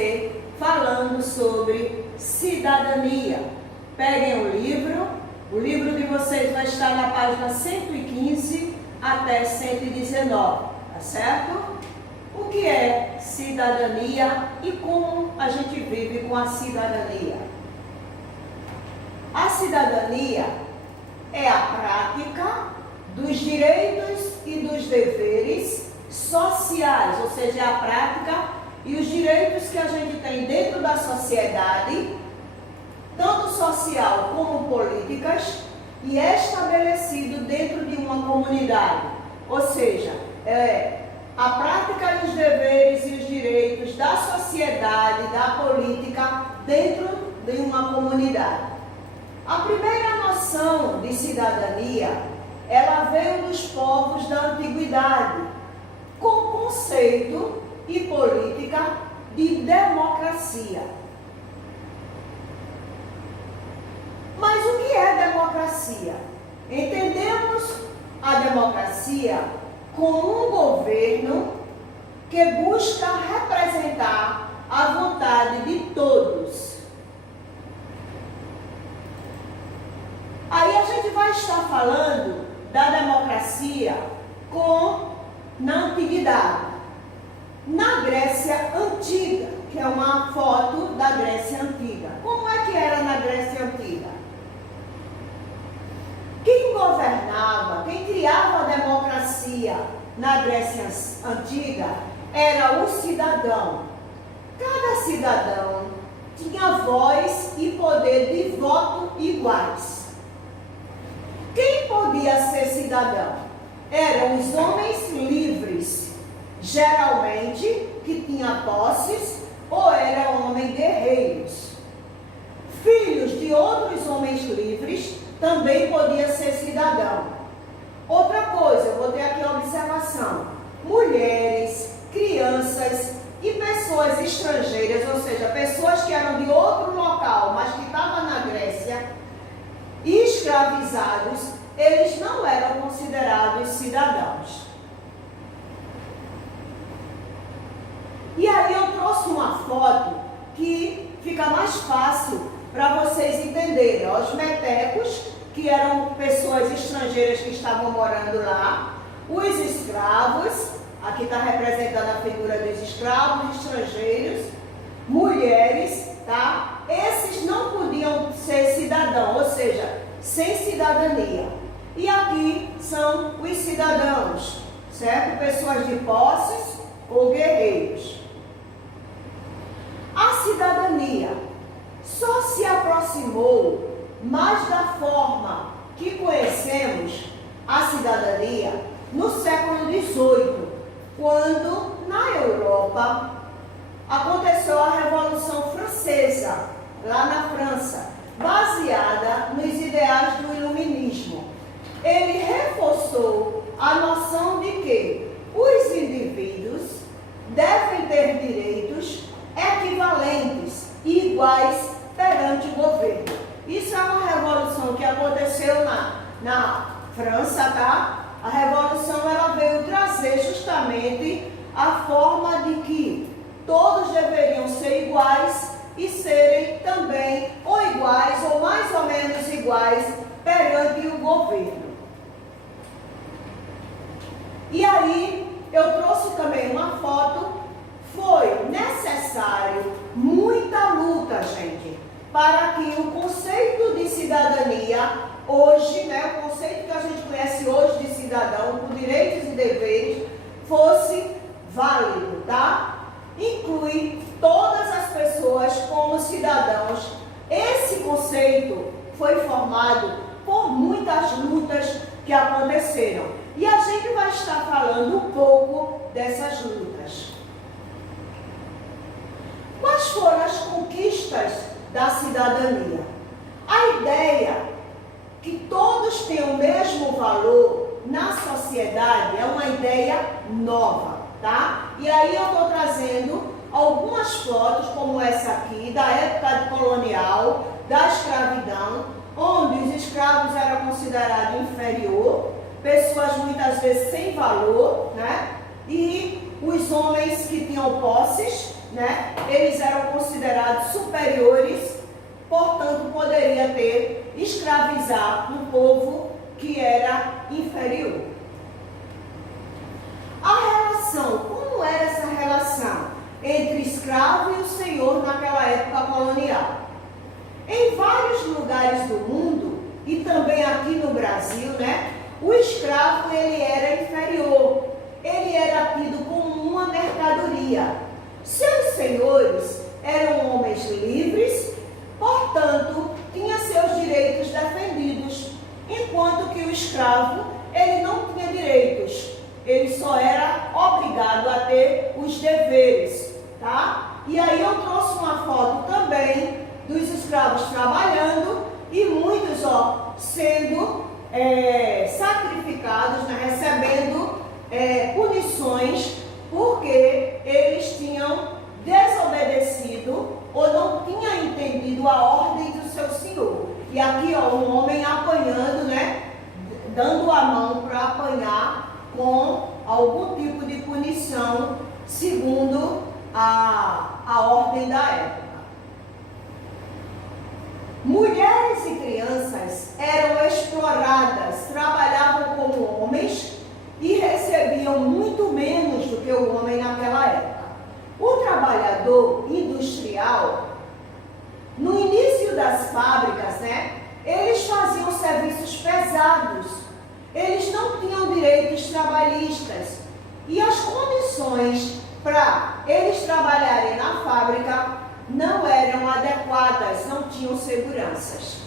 você falando sobre cidadania. Peguem o livro de vocês vai estar na página 115 até 119, tá certo? O que é cidadania e como a gente vive com a cidadania? A cidadania é a prática dos direitos e dos deveres sociais, ou seja, é a prática e os direitos que a gente tem dentro da sociedade, tanto social como políticas, e é estabelecido dentro de uma comunidade. Ou seja, a prática dos deveres e os direitos da sociedade, da política, dentro de uma comunidade. A primeira noção de cidadania, ela veio dos povos da antiguidade, com conceito e política de democracia. Mas o que é democracia? Entendemos a democracia como um governo que busca representar a vontade de todos. Aí a gente vai estar falando da democracia na antiguidade. Na Grécia Antiga, que é uma foto da Grécia Antiga. Como é que era na Grécia Antiga? Quem governava, quem criava a democracia na Grécia Antiga era o cidadão. Cada cidadão tinha voz e poder de voto iguais. Quem podia ser cidadão? Eram os homens livres, geralmente que tinham posses ou eram homens guerreiros. Filhos de outros homens livres também podiam ser cidadão. Outra coisa, eu vou ter aqui a observação: mulheres, crianças e pessoas estrangeiras, ou seja, pessoas que eram de outro local, mas que estavam na Grécia, escravizados, eles não eram considerados cidadãos. E aí eu trouxe uma foto que fica mais fácil para vocês entenderem. Os metecos, que eram pessoas estrangeiras que estavam morando lá, os escravos, aqui está representando a figura dos escravos estrangeiros, mulheres, tá? Esses não podiam ser cidadãos, ou seja, sem cidadania. E aqui são os cidadãos, certo? Pessoas de posses ou guerreiros. A cidadania só se aproximou mais da forma que conhecemos a cidadania no século XVIII, quando na Europa aconteceu a Revolução Francesa, lá na França, baseada nos ideais do iluminismo. Ele reforçou a noção de que os indivíduos devem ter direitos equivalentes e iguais perante o governo. Isso é uma revolução que aconteceu na França, tá? A revolução ela veio trazer justamente a forma de que todos deveriam ser iguais e serem também ou iguais ou mais ou menos iguais perante o governo. E aí eu trouxe também uma foto. Foi necessário muita luta, gente, para que o conceito de cidadania hoje, o conceito que a gente conhece hoje de cidadão, com direitos e deveres, fosse válido, tá? Inclui todas as pessoas como cidadãos. Esse conceito foi formado por muitas lutas que aconteceram. E a gente vai estar falando um pouco dessas lutas. Quais foram as conquistas da cidadania? A ideia que todos têm o mesmo valor na sociedade é uma ideia nova, tá? E aí eu estou trazendo algumas fotos, como essa aqui, da época colonial, da escravidão, onde os escravos eram considerados inferior, pessoas muitas vezes sem valor, né? E os homens que tinham posses né, eles eram considerados superiores, portanto, poderia ter escravizar um povo que era inferior. A relação, como era essa relação entre escravo e o senhor naquela época colonial? Em vários lugares do mundo, e também aqui no Brasil, né, o escravo ele era inferior, ele era tido como uma mercadoria. Seus senhores eram homens livres, portanto, tinha seus direitos defendidos, enquanto que o escravo, ele não tinha direitos, ele só era obrigado a ter os deveres, tá? E aí eu trouxe uma foto também dos escravos trabalhando e muitos, sendo sacrificados, né, recebendo punições porque eles tinham desobedecido ou não tinham entendido a ordem do seu senhor. E aqui, um homem apanhando, né, dando a mão para apanhar com algum tipo de punição segundo a ordem da época. Mulheres e crianças eram exploradas, trabalhavam como homens e recebiam muito menos do que o homem naquela época. O trabalhador industrial, no início das fábricas, né, eles faziam serviços pesados, eles não tinham direitos trabalhistas e as condições para eles trabalharem na fábrica não eram adequadas, não tinham seguranças.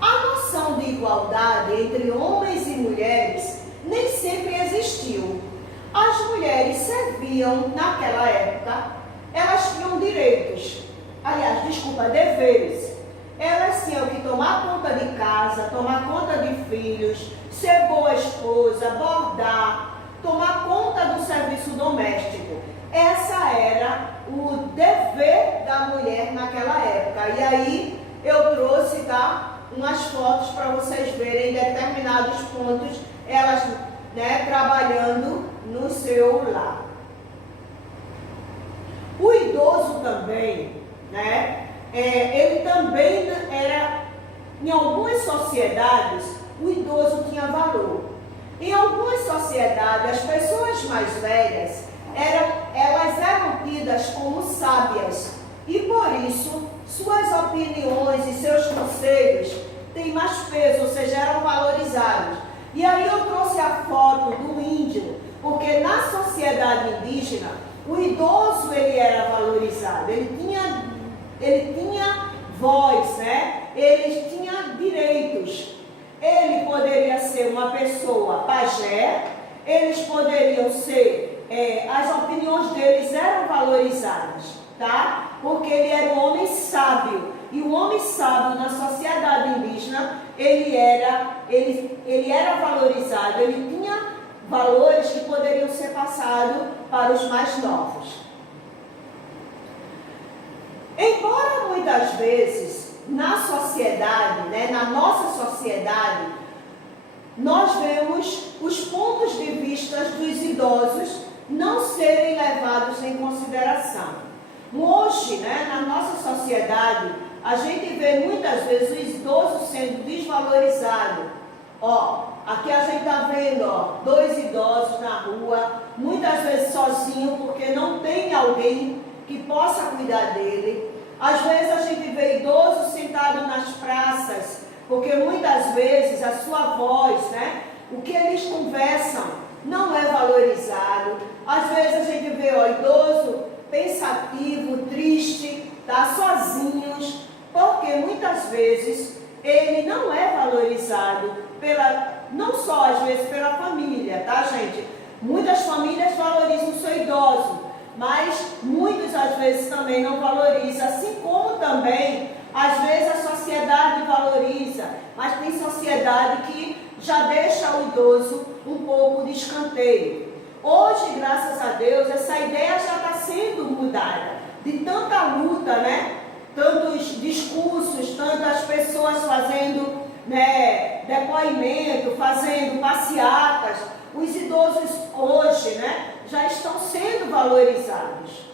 A noção de igualdade entre homens e mulheres nem sempre existiu. As mulheres serviam naquela época, elas tinham direitos, deveres. Elas tinham que tomar conta de casa, tomar conta de filhos, ser boa esposa, bordar, tomar conta do serviço doméstico. Essa era o dever da mulher naquela época. E aí eu trouxe, tá, umas fotos para vocês verem determinados pontos, elas, né, trabalhando no seu lar. O idoso também, né, ele também era, em algumas sociedades, o idoso tinha valor. Em algumas sociedades, as pessoas mais velhas, elas eram tidas como sábias e por isso suas opiniões e seus conselhos têm mais peso, ou seja, eram valorizados. E aí eu trouxe a foto do índio, porque na sociedade indígena o idoso ele era valorizado, ele tinha voz, né? Ele tinha direitos. Ele poderia ser uma pessoa pajé, eles poderiam ser, as opiniões deles eram valorizadas, tá? Porque ele era um homem sábio. E o homem sábio na sociedade indígena, ele era valorizado, ele tinha valores que poderiam ser passados para os mais novos. Embora muitas vezes na sociedade, né, na nossa sociedade, nós vemos os pontos de vista dos idosos não serem levados em consideração. Hoje, né, na nossa sociedade, a gente vê muitas vezes o idoso sendo desvalorizado. Aqui a gente está vendo, dois idosos na rua, muitas vezes sozinho, porque não tem alguém que possa cuidar dele. Às vezes a gente vê idosos sentados nas praças, porque muitas vezes a sua voz, né, o que eles conversam não é valorizado. Às vezes a gente vê idoso pensativo, triste, tá, sozinhos, porque muitas vezes ele não é valorizado não só às vezes pela família, tá, gente? Muitas famílias valorizam o seu idoso, mas muitos às vezes também não valorizam, assim como também às vezes a sociedade valoriza, mas tem sociedade que já deixa o idoso um pouco de escanteio. Hoje, graças a Deus, essa ideia já está sendo mudada, de tanta luta, né? Tantos discursos, tantas pessoas fazendo, né, depoimento, fazendo passeatas. Os idosos hoje, né, já estão sendo valorizados.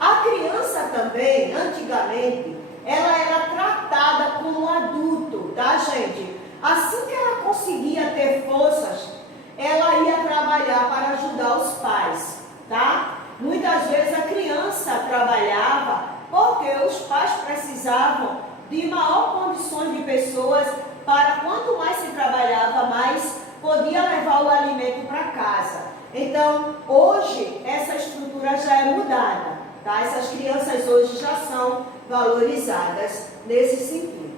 A criança também, antigamente, ela era tratada como um adulto, tá, gente? Assim que ela conseguia ter forças, ela ia trabalhar para ajudar os pais, tá? Muitas vezes a criança trabalhava porque os pais precisavam de maior condições de pessoas para quanto mais se trabalhava, mais podia levar o alimento para casa. Então, hoje, essa estrutura já é mudada, tá? Essas crianças hoje já são valorizadas nesse sentido.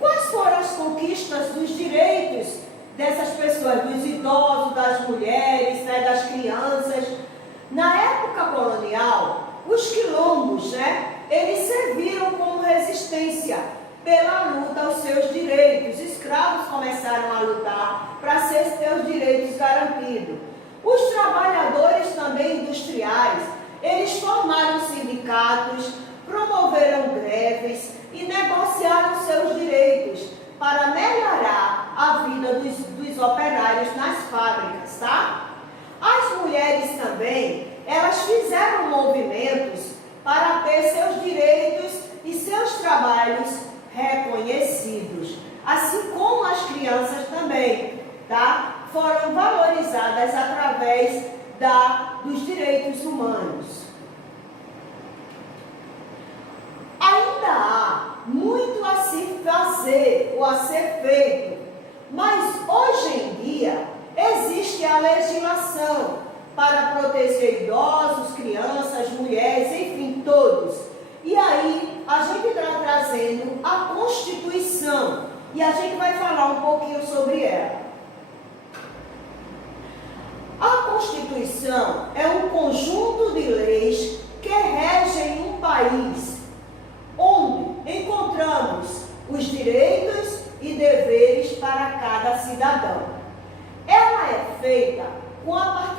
Quais foram as conquistas dos direitos dessas pessoas, dos idosos, das mulheres, né, das crianças? Na época colonial, os quilombos, né, eles serviram como resistência pela luta aos seus direitos. Os escravos começaram a lutar para ter seus direitos garantidos. Os trabalhadores também industriais, eles formaram sindicatos, promoveram greves e negociaram seus direitos para melhorar a vida dos operários nas fábricas, tá? As mulheres também, elas fizeram movimentos para ter seus direitos e seus trabalhos reconhecidos, assim como as crianças também, tá? Foram valorizadas através dos direitos humanos. Ainda há muito a se fazer ou a ser feito, mas hoje em dia existe a legislação para proteger idosos, crianças, mulheres, enfim, todos. E aí a gente está trazendo a Constituição e a gente vai falar um pouquinho sobre ela. A Constituição é um conjunto de leis que regem um país, onde encontramos os direitos e deveres para cada cidadão. Ela é feita com a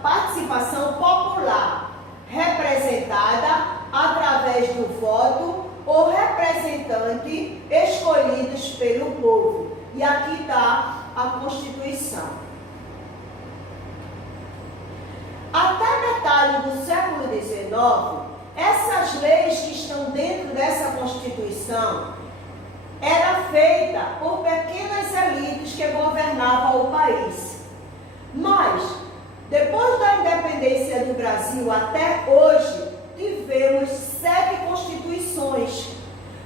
participação popular, representada através do voto ou representante escolhidos pelo povo. E aqui está a Constituição. Até metade do século XIX, essas leis que estão dentro dessa Constituição era feita por pequenas elites que governavam o país. Mas, depois da independência do Brasil até hoje, tivemos 7 constituições.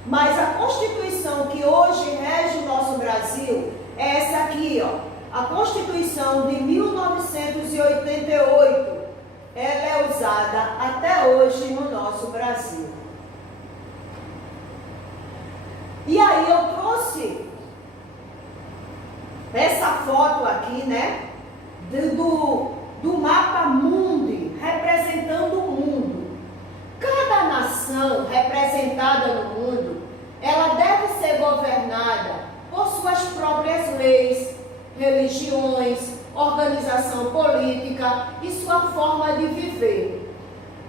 Mas a Constituição que hoje rege o nosso Brasil é essa aqui, ó, a Constituição de 1988. Ela é usada até hoje no nosso Brasil. E aí eu trouxe essa foto aqui, né, do mapa mundi, representando o mundo. Cada nação representada no mundo, ela deve ser governada por suas próprias leis, religiões, organização política e sua forma de viver.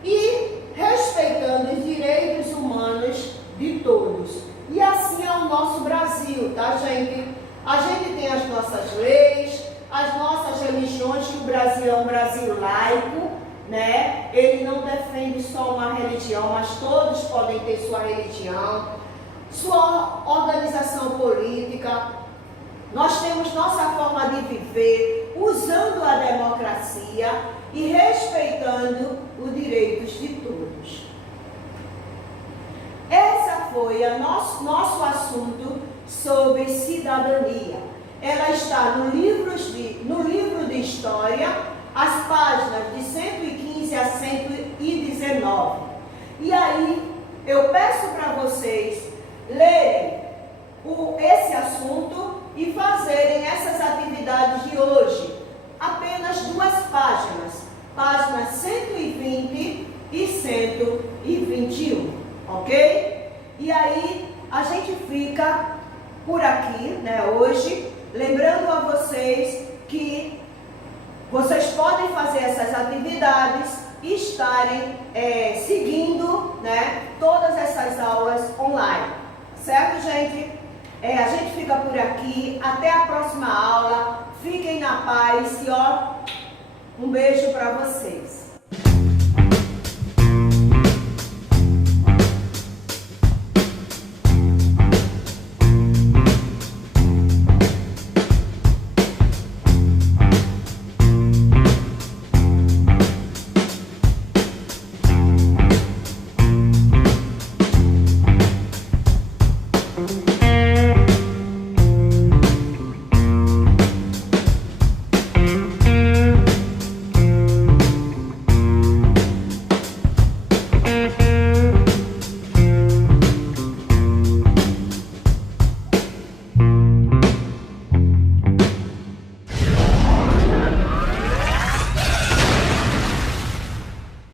E respeitando os direitos humanos de todos. E assim é o nosso Brasil, tá, gente? A gente tem as nossas leis, as nossas religiões, que o Brasil é um Brasil laico, né? Ele não defende só uma religião, mas todos podem ter sua religião, sua organização política. Nós temos nossa forma de viver, usando a democracia e respeitando os direitos de todos. Essa foi o nosso assunto sobre cidadania. Ela está no livro de História, as páginas de 115 a 119. E aí, eu peço para vocês lerem esse assunto e fazerem essas atividades de hoje. Apenas 2 páginas, páginas 120 e 121, ok? E aí, a gente fica por aqui, né, hoje, lembrando a vocês que vocês podem fazer essas atividades e estarem seguindo, né, todas essas aulas online. Certo, gente? A gente fica por aqui. Até a próxima aula. Fiquem na paz e ó, um beijo para vocês.